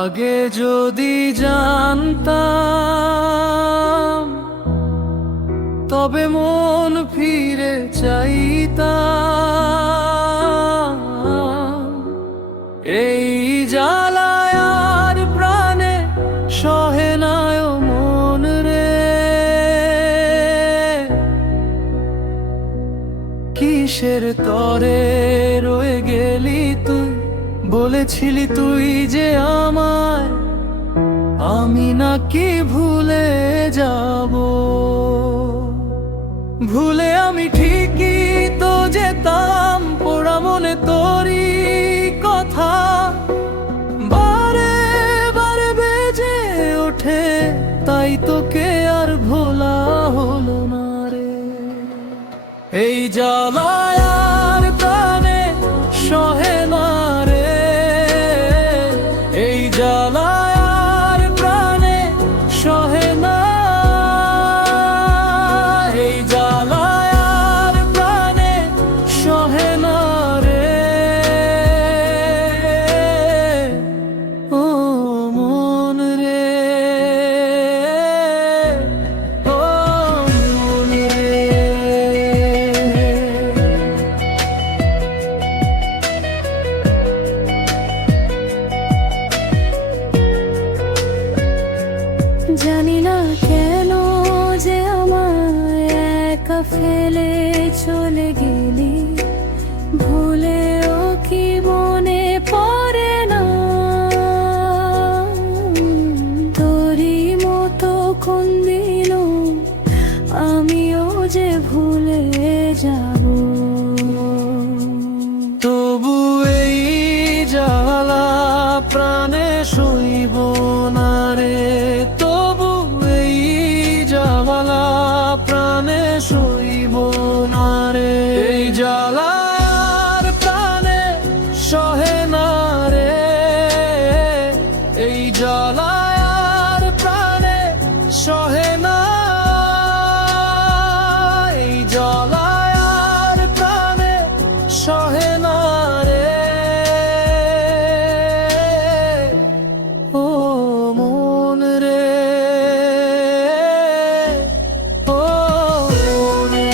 আগে যদি জানতাম তবে মন ফিরে চাইতাম। এই জ্বালায় আর প্রাণে সহে না মন রে, কিসের তরে রয়ে গেলি তুই? বলেছিলি তুই যে আমায়, আমি নাকি ভুলে যাব। ভুলে আমি ঠিকই তো যেতাম, পোড়া মনে তোরই কথা বারে বারে বেজে ওঠে, তাই তোকে আর ভোলা হলো না রে। এই জ্বালায় আর প্রাণে সহে না রে, এই জ্বালায় আর প্রাণে সহে না, এই জ্বালায় আর প্রাণে সহে না রে। ও মন রে, ও মন রে। জানি না কেন যে আমায় একা ফেলে চলে গেলি, ভুলেও কি মনে পড়ে না তোরই মতো কোন দিন আমিও যে ভুলে যাব। তবু এই জ্বালা প্রাণে সইব না রে, তবু এই জ্বালা প্রাণে সইব না রে। এই জ্বালা আর প্রাণে সহে না রে, এই জ্বালা আর প্রাণে সহে না, এই জ্বালা আর প্রাণে সহে না রে। ও মন রে, ও মন রে।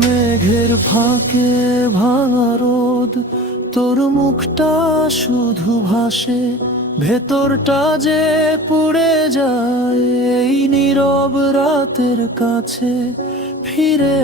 মেঘের ফাঁকে ভাঙা রোদ, তোর মুখটা শুধু ভাসে, ভেতরটা যে পুড়ে যায়। এই নীরব রাতের কাছে ফিরে